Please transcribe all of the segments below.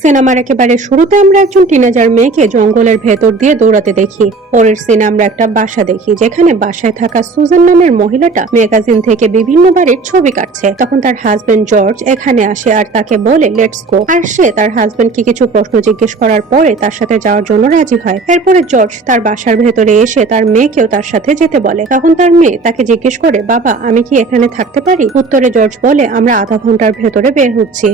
সিনেমার একেবারে শুরুতে আমরা একজন টিনেজার মেয়েকে জঙ্গলের ভেতর দিয়ে দৌড়াতে দেখি। পরের সিনে আমরা একটা বাসা দেখি, যেখানে বাসায় থাকা সুজান নামের মহিলাটা ম্যাগাজিন থেকে বিভিন্ন বাড়ির ছবি কাটছে। তখন তার হাজবেন্ড জর্জ এখানে আসে আর তাকে বলে লেটস গো। আর সে তার হাজবেন্ডকে কিছু প্রশ্ন জিজ্ঞেস করার পরে তার সাথে যাওয়ার জন্য রাজি হয়। এরপরে জর্জ তার বাসার ভেতরে এসে তার মেয়েকেও তার সাথে যেতে বলে। তখন তার মেয়ে তাকে জিজ্ঞেস করে, বাবা আমি কি এখানে থাকতে পারি? উত্তরে জর্জ বলে, আমরা আধা ঘন্টার ভেতরে বের হচ্ছি।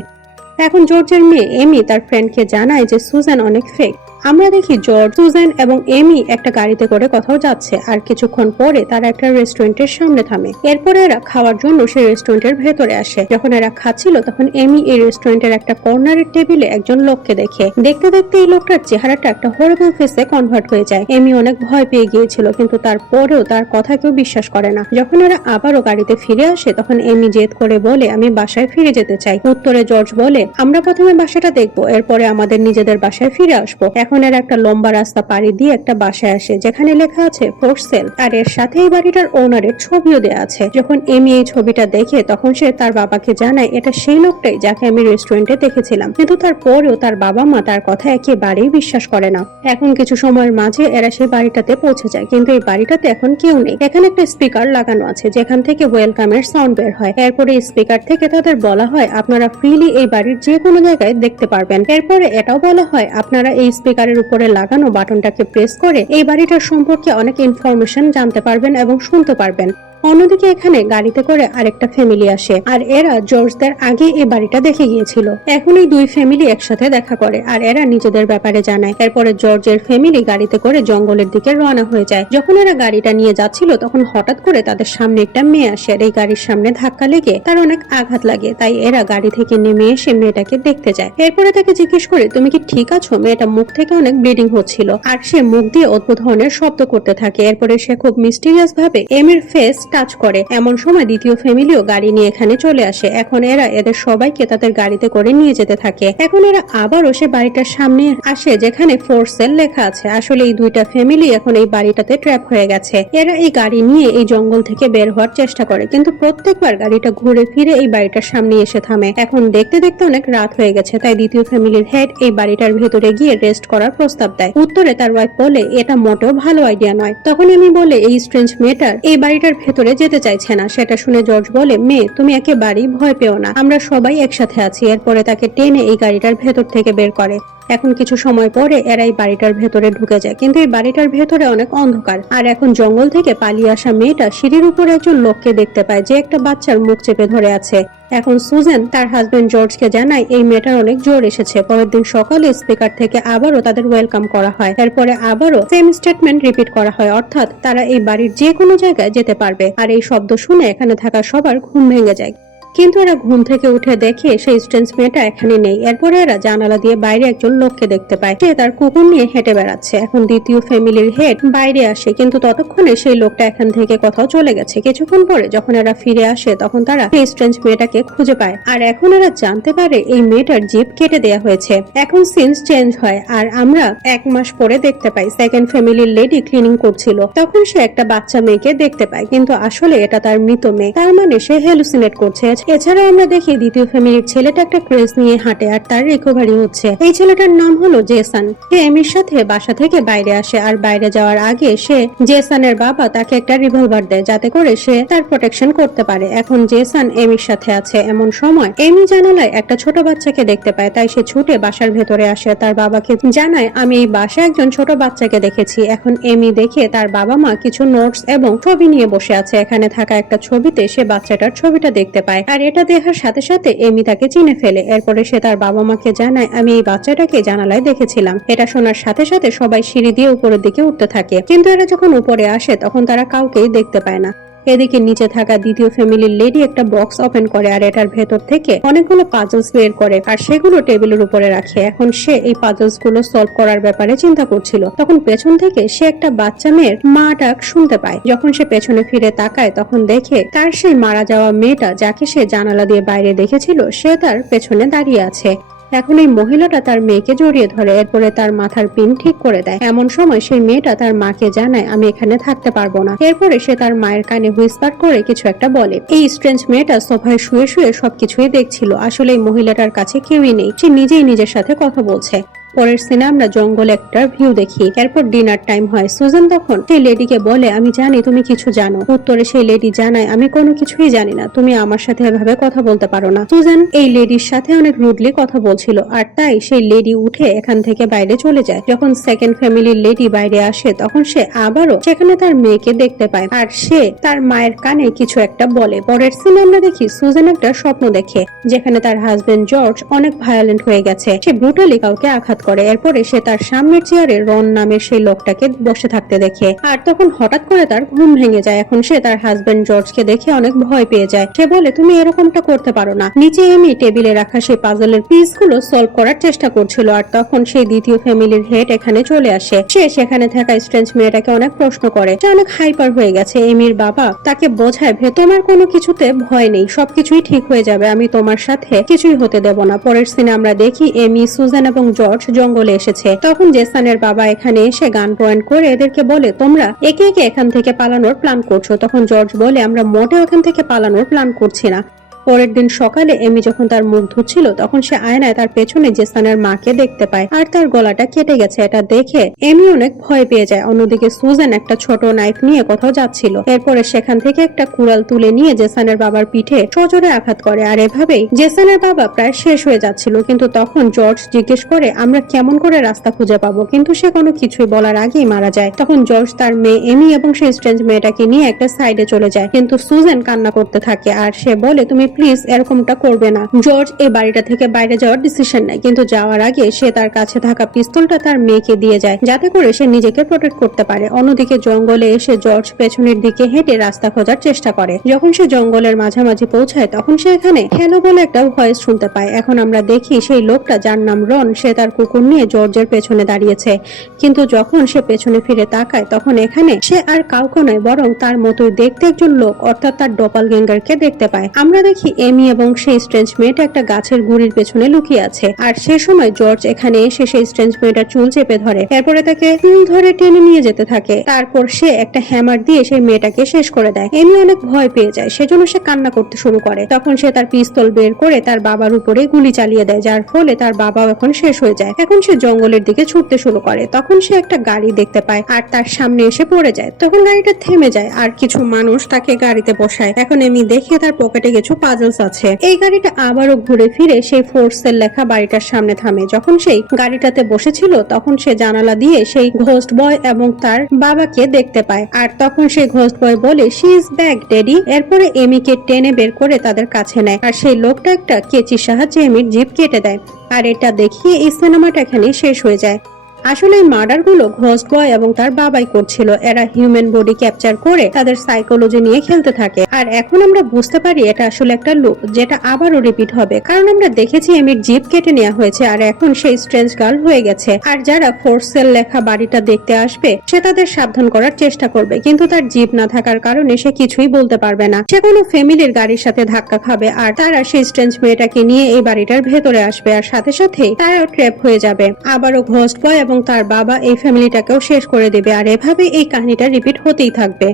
এখন জর্জের মেয়ে এমি তার ফ্রেন্ডকে জানায় যে সুজান অনেক ফেক। আমরা দেখি জর্জ, সুজান এবং এমি একটা গাড়িতে করে কোথাও যাচ্ছে, আর কিছুক্ষণ পরে তারা একটা রেস্টুরেন্টের সামনে থামে। এরপরে এরা খাওয়ার জন্য সেই রেস্টুরেন্টের ভেতরে আসে। যখন এরা খাচ্ছিল তখন এমি এই রেস্টুরেন্টের একটা কর্নারের টেবিলে একজন লোককে দেখে। দেখতে দেখতে এই লোকটার চেহারাটা একটা হরিবল ফেসে কনভার্ট হয়ে যায়। এমি অনেক ভয় পেয়ে গিয়েছিল, কিন্তু তারপরেও তার কথা কেউ বিশ্বাস করে না। যখন এরা আবারও গাড়িতে ফিরে আসে তখন এমি জেদ করে বলে, আমি বাসায় ফিরে যেতে চাই। উত্তরে জর্জ বলে, আমরা প্রথমে বাসাটা দেখবো, এরপরে আমাদের নিজেদের বাসায় ফিরে আসবো। এখন এর একটা লম্বা রাস্তা পাড়ি দিয়ে একটা বাসায় আসে, যেখানে লেখা আছে ফর সেল, আর এর সাথে এই বাড়িটার ওনারের ছবিও দেওয়া আছে। যখন এমি এই ছবিটা দেখে তখন সে তার বাবাকে জানায় এটা সেই লোকটাই যাকে আমি রেস্টুরেন্টে দেখেছিলাম, কিন্তু তারপরেও তার বাবা মা তার কথা একেবারেই বিশ্বাস করে না। এখন কিছু সময়ের মাঝে এরা সেই বাড়িটাতে পৌঁছে যায়, কিন্তু এই বাড়িটাতে এখন কেউ নেই। এখানে একটা স্পিকার লাগানো আছে, যেখান থেকে ওয়েলকামের সাউন্ড বের হয়। এরপরে স্পিকার থেকে তাদের বলা হয় আপনারা ফ্রিলি এই বাড়ির যে কোনো জায়গায় দেখতে পারবেন। এরপরে এটাও বলা হয় আপনারা এই স্পিকারের উপরে লাগানো বাটনটাকে প্রেস করে এই বাড়িটার সম্পর্কে অনেক ইনফরমেশন জানতে পারবেন এবং শুনতে পারবেন। অন্যদিকে এখানে গাড়িতে করে আরেকটা ফ্যামিলি আসে, আর এরা জর্জদের আগে এই বাড়িটা দেখে গিয়েছিল। এখন এই দুই ফ্যামিলি একসাথে দেখা করে আর এরা নিজেদের ব্যাপারে জানায়। এরপরে জর্জের ফ্যামিলি গাড়িতে করে জঙ্গলের দিকে রওনা হয়ে যায়। যখন এরা গাড়িটা নিয়ে যাচ্ছিল তখন হঠাৎ করে তাদের সামনে একটা মেয়ে আসে, আর এই গাড়ির সামনে ধাক্কা লেগে তার অনেক আঘাত লাগে। তাই এরা গাড়ি থেকে নেমে এসে মেয়েটাকে দেখতে যায়। এরপরে তাকে জিজ্ঞেস করে, তুমি কি ঠিক আছো? মেয়েটা মুখ থেকে অনেক ব্লিডিং হচ্ছিল আর সে মুখ দিয়ে অদ্ভুত ধরনের শব্দ করতে থাকে। এরপরে সে খুব মিস্টিরিয়াস ভাবে এমির ফেস টাচ করে। এমন সময় দ্বিতীয় ফ্যামিলিও গাড়ি নিয়ে এখানে চলে আসে। এখন এরা এদের সবাইকে তাদের গাড়িতে করে নিয়ে যেতে থাকে। এখন এরা আবারও সে বাড়িটার সামনে আসে, যেখানে ফর সেল লেখা আছে। আসলে এই দুইটা ফ্যামিলি এখন এই বাড়িটাতে ট্র্যাপ হয়ে গেছে। এরা এই গাড়ি নিয়ে এই জঙ্গল থেকে বের হওয়ার চেষ্টা করে, কিন্তু প্রত্যেকবার গাড়িটা ঘুরে ফিরে এই বাড়িটার সামনে এসে থামে। এখন দেখতে দেখতে অনেক রাত হয়ে গেছে, তাই দ্বিতীয় ফ্যামিলির হেড এই বাড়িটার ভেতরে গিয়ে রেস্ট করার প্রস্তাব দেয়। উত্তরে তার ওয়াইফ বলে এটা মোটেও ভালো আইডিয়া নয়। তখন আমি বলে এই স্ট্রেঞ্জ মেয়েটার এই বাড়িটার ভেতরে যেতে চাইছে না। সেটা শুনে জর্জ বলে, মেয়ে তুমি একেবারেই ভয় পেও না, আমরা সবাই একসাথে আছি। এরপরে তাকে টেনে এই গাড়িটার ভেতর থেকে বের করে। এখন কিছু সময় পরে এরা এই বাড়িটার ভেতরে ঢুকে যায়, কিন্তু এই বাড়িটার ভেতরে অনেক অন্ধকার। আর এখন জঙ্গল থেকে পালিয়ে আসা মেয়েটা সিঁড়ির উপরে একজন লোককে দেখতে পায়, যে একটা বাচ্চার মুখ চেপে ধরে আছে। এখন সুজেন তার হাজবেন্ড জর্জকে জানায় এই মেয়েটার অনেক জ্বর এসেছে। পরের দিন সকালে স্পিকার থেকে আবারও তাদের ওয়েলকাম করা হয়। এরপরে আবারও সেম স্টেটমেন্ট রিপিট করা হয়, অর্থাৎ তারা এই বাড়ির যে কোনো জায়গায় যেতে পারবে। আর এই শব্দ শুনে এখানে থাকা সবার ঘুম ভেঙে যায়, কিন্তু এরা ঘুম থেকে উঠে দেখে সেই স্ট্রেঞ্জ মেয়েটা এখানে নেই। এরপরে এরা জানালা দিয়ে বাইরে একজন লোককে দেখতে পায়, সে তার কুকুর নিয়ে হেঁটে বেড়াচ্ছে। এখন দ্বিতীয় ফ্যামিলির হেড বাইরে আসে, কিন্তু ততক্ষণে সেই লোকটা এখান থেকে কোথাও চলে গেছে। কিছুক্ষণ পরে যখন এরা ফিরে আসে তখন তারা সেই স্ট্রেঞ্জ মেয়েটাকে খুঁজে পায়, আর এখন এরা জানতে পারে এই মেয়েটার জিভ কেটে দেয়া হয়েছে। এখন সিনস চেঞ্জ হয়, আর আমরা 1 মাস পরে দেখতে পাই সেকেন্ড ফ্যামিলির লেডি ক্লিনিং করছিল। তখন সে একটা বাচ্চা মেয়েকে দেখতে পায়, কিন্তু আসলে এটা তার মৃত মেয়ে, তার মানে সে হ্যালুসিনেট করছে। এছাড়া আমরা দেখি দ্বিতীয় ফ্যামিলির ছেলেটা একটা ক্রেজ নিয়ে হাঁটে আর তার রিকভারি হচ্ছে। এই ছেলেটার নাম হলো জেসন। সে এমির সাথে বাসা থেকে বাইরে আসে, আর বাইরে যাওয়ার আগে সে জেসনের বাবা তাকে একটা রিভলভার দেয়, যাতে করে সে তার প্রোটেকশন করতে পারে। এখন জেসন এমির সাথে আছে। এমন সময় এমি জানালায় একটা ছোট বাচ্চাকে দেখতে পায়, তাই সে ছুটে বাসার ভেতরে আসে। তার বাবাকে জানায় আমি এই বাসায় একজন ছোট বাচ্চাকে দেখেছি। এখন এমি দেখে তার বাবা মা কিছু নোটস এবং ছবি নিয়ে বসে আছে। এখানে থাকা একটা ছবিতে সে বাচ্চাটার ছবিটা দেখতে পায়, আর এটা দেখার সাথে সাথে এমি তাকে চিনে ফেলে। এরপরে সে তার বাবা মাকে জানায় আমি এই বাচ্চাটাকে জানালায় দেখেছিলাম। এটা শোনার সাথে সাথে সবাই সিঁড়ি দিয়ে উপরের দিকে উঠতে থাকে, কিন্তু এরা যখন উপরে আসে তখন তারা কাউকেই দেখতে পায় না। এদিকে নিচে থাকা দ্বিতীয় ফ্যামিলির লেডি একটা বক্স ওপেন করে, আর এটার ভেতর থেকে অনেকগুলো পাজলস বের করে আর সেগুলো টেবিলের উপরে রাখে। এখন সে এই পাজলস গুলো সলভ করার ব্যাপারে চিন্তা করছিল, তখন পেছন থেকে সে একটা বাচ্চা মেয়ের মা ডাক শুনতে পায়। যখন সে পেছনে ফিরে তাকায় তখন দেখে তার সেই মারা যাওয়া মেয়েটা, যাকে সে জানালা দিয়ে বাইরে দেখেছিল, সে তার পেছনে দাঁড়িয়ে আছে। এখন এই মহিলাটা তার মেয়েকে জড়িয়ে ধরে, এরপরে তার মাথার পিন ঠিক করে দেয়। এমন সময় সেই মেয়েটা তার মাকে জানায় আমি এখানে থাকতে পারবো না। এরপরে সে তার মায়ের কানে হুইসপার করে কিছু একটা বলে। এই স্ট্রেঞ্জ মেয়েটা সোফায় শুয়ে শুয়ে সবকিছুই দেখছিল। আসলে এই মহিলাটার কাছে কেউই নেই, সে নিজেই নিজের সাথে কথা বলছে। পরের সিনে আমরা জঙ্গলে একটা ভিউ দেখি। এরপর ডিনার টাইম হয়। সুজান তখন সেই লেডিকে বলে আমি জানি তুমি কিছু জানো। উত্তরে সেই লেডি জানায় আমি কোনো কিছুই জানি না, তুমি আমার সাথে এভাবে কথা বলতে পারো না। সুজান এই লেডির সাথে অনেক রুডলি কথা বলছিল, আর তাই সেই লেডি উঠে এখান থেকে বাইরে চলে যায়। যখন সেকেন্ড ফ্যামিলির লেডি বাইরে আসে তখন সে আবারও সেখানে তার মেয়েকে দেখতে পায়, আর সে তার মায়ের কানে কিছু একটা বলে। পরের সিনে আমরা দেখি সুজান একটা স্বপ্ন দেখে যেখানে তার হাজবেন্ড জর্জ অনেক ভায়োলেন্ট হয়ে গেছে। সে ব্রুটালি কাউকে আঘাত করে। এরপরে সে তার সামনের চেয়ারে রন নামের সেই লোকটাকে বসে থাকতে দেখে, আর তখন হঠাৎ করে তার ঘুম ভেঙে যায়। এখন সে তার হাজবেন্ড জর্জকে দেখে অনেক ভয় পেয়ে যায়। সে বলে তুমি এরকমটা করতে পারো না। নিচে এমি টেবিলে রাখা সেই পাজলের পিস গুলো সলভ করার চেষ্টা করছিল, আর তখন সেই দ্বিতীয় ফ্যামিলির হেড এখানে চলে আসে। সে সেখানে থাকা স্ট্রেঞ্জ মেয়েটাকে অনেক প্রশ্ন করে। সে অনেক হাইপার হয়ে গেছে। এমির বাবা তাকে বোঝায় তোমার কোনো কিছুতে ভয় নেই, সবকিছুই ঠিক হয়ে যাবে, আমি তোমার সাথে কিছুই হতে দেব না। পরের সিনে আমরা দেখি এমি, সুজান এবং জর্জ জঙ্গলে এসেছে। তখন জেসানের বাবা এখানে এসে গান পয়েন্ট করে এদেরকে বলে তোমরা একে একে এখান থেকে পালানোর প্ল্যান করছো। তখন জর্জ বলে আমরা মোটেও এখান থেকে পালানোর প্ল্যান করছি না। পরের দিন সকালে এমি যখন তার মুখ ধুচ্ছিল তখন সে আয়নায় তার পেছনে জেসানের মাকে দেখতে পায়, আর তার গলাটা কেটে গেছে। এটা দেখে এমি অনেক ভয় পেয়ে যায়। অন্যদিকে সুজান একটা ছোট নাইফ নিয়ে কোথাও যাচ্ছিল। এরপরে সেখান থেকে একটা কুড়াল তুলে নিয়ে জেসানের বাবার পিঠে সজোরে আঘাত করে, আর এভাবেই জেসানের বাবা প্রায় শেষ হয়ে যাচ্ছিল। কিন্তু তখন জর্জ জিজ্ঞেস করে আমরা কেমন করে রাস্তা খুঁজে পাবো, কিন্তু সে কোনো কিছুই বলার আগেই মারা যায়। তখন জর্জ তার মেয়ে এমি এবং সেই স্ট্রেঞ্জ মেয়েটাকে নিয়ে একটা সাইডে চলে যায়, কিন্তু সুজান কান্না করতে থাকে, আর সে বলে তুমি প্লিজ এরকমটা করবে না। জর্জ এই বাড়িটা থেকে বাইরে যাওয়ার ডিসিশন নেয়, কিন্তু যাওয়ার আগে সে তার কাছে থাকা পিস্তলটা তার মেয়েকে দিয়ে যায় যাতে করে সে নিজেকে প্রোটেক্ট করতে পারে। অন্যদিকে জঙ্গলে এসে জর্জ পেছনের দিকে হেঁটে রাস্তা খোঁজার চেষ্টা করে। যখন সে জঙ্গলের মাঝামাঝি পৌঁছায় তখন সে এখানে হ্যালো বলে একটা ভয়েস শুনতে পায়। এখন আমরা দেখি সেই লোকটা যার নাম রন, সে তার কুকুর নিয়ে জর্জের পেছনে দাঁড়িয়েছে। কিন্তু যখন সে পেছনে ফিরে তাকায় তখন এখানে সে আর কাউকে নয় বরং তার মতোই দেখতে একজন লোক, অর্থাৎ তার ডপলগেঙ্গারকে দেখতে পায়। আমরা দেখি এমি এবং সেই স্ট্রেঞ্জ মেয়েটা একটা গাছের গুড়ির পেছনে লুকিয়ে আছে, আর সে সময় জর্জ এখানে এসে সেই স্ট্রেঞ্জ মেয়েটার চুল চেপে ধরে। এরপরে তাকে চুল ধরে টেনে নিয়ে যেতে থাকে। তারপর সে একটা হ্যামার দিয়ে সেই মেয়েটাকে শেষ করে দেয়। এমি অনেক ভয় পেয়ে যায়, সেজন্য সে কান্না করতে শুরু করে। তখন সে তার পিস্তল বের করে তার বাবার উপরে গুলি চালিয়ে দেয়, যার ফলে তার বাবাও এখন শেষ হয়ে যায়। এখন সে জঙ্গলের দিকে ছুটতে শুরু করে। তখন সে একটা গাড়ি দেখতে পায় আর তার সামনে এসে পড়ে যায়। তখন গাড়িটা থেমে যায় আর কিছু মানুষ তাকে গাড়িতে বসায়। এখন এমি দেখে তার পকেটে কিছু পাজলস আছে। এই গাড়িটা আবারও ঘুরে ফিরে সেই ফোর্সের লেখা বাড়িটার সামনে থামে। যখন সেই গাড়িটাতে বসেছিল তখন সে জানালা দিয়ে সেই ঘোস্ট বয় এবং তার বাবাকে দেখতে পায়, আর তখন সেই ঘোস্ট বয় বলে শি ইজ ব্যাক ড্যাডি। এরপরে এমিকে টেনে বের করে তাদের কাছে নেয়, আর সেই লোকটা একটা কেচির সাহায্যে এমির জিভ কেটে দেয়। আর এটা দেখিয়ে এই সিনেমাটা এখানে শেষ হয়ে যায়। আসলে এই মার্ডার গুলো ঘোস্ট বয় এবং তার বাবাই করছিল। এরা হিউম্যান বডি ক্যাপচার করে তাদের সাইকোলজি নিয়ে খেলতে থাকে, আর এখন আমরা বুঝতে পারি এটা আসলে একটা লুপ যেটা আবারও রিপিট হবে, কারণ আমরা দেখেছি এমির জিভ কেটে নেওয়া হয়েছে আর এখন সেই স্ট্রেঞ্জ গার্ল হয়ে গেছে। আর যারা ফোর্সেল লেখা বাড়িটা দেখতে আসবে সে তাদের সাবধান করার চেষ্টা করবে, কিন্তু তার জিভ না থাকার কারণে সে কিছুই বলতে পারবে না। সে কোনো ফ্যামিলির গাড়ির সাথে ধাক্কা খাবে আর তারা সেই স্ট্রেঞ্জ মেয়েটাকে নিয়ে এই বাড়িটার ভেতরে আসবে, আর সাথে সাথে তারাও ট্র্যাপ হয়ে যাবে। আবারও ঘোস্ট বয় এবং তার বাবা এই ফ্যামিলিটাকেও শেষ করে দেবে, আর এভাবে এই কাহিনীটা রিপিট হতেই থাকবে।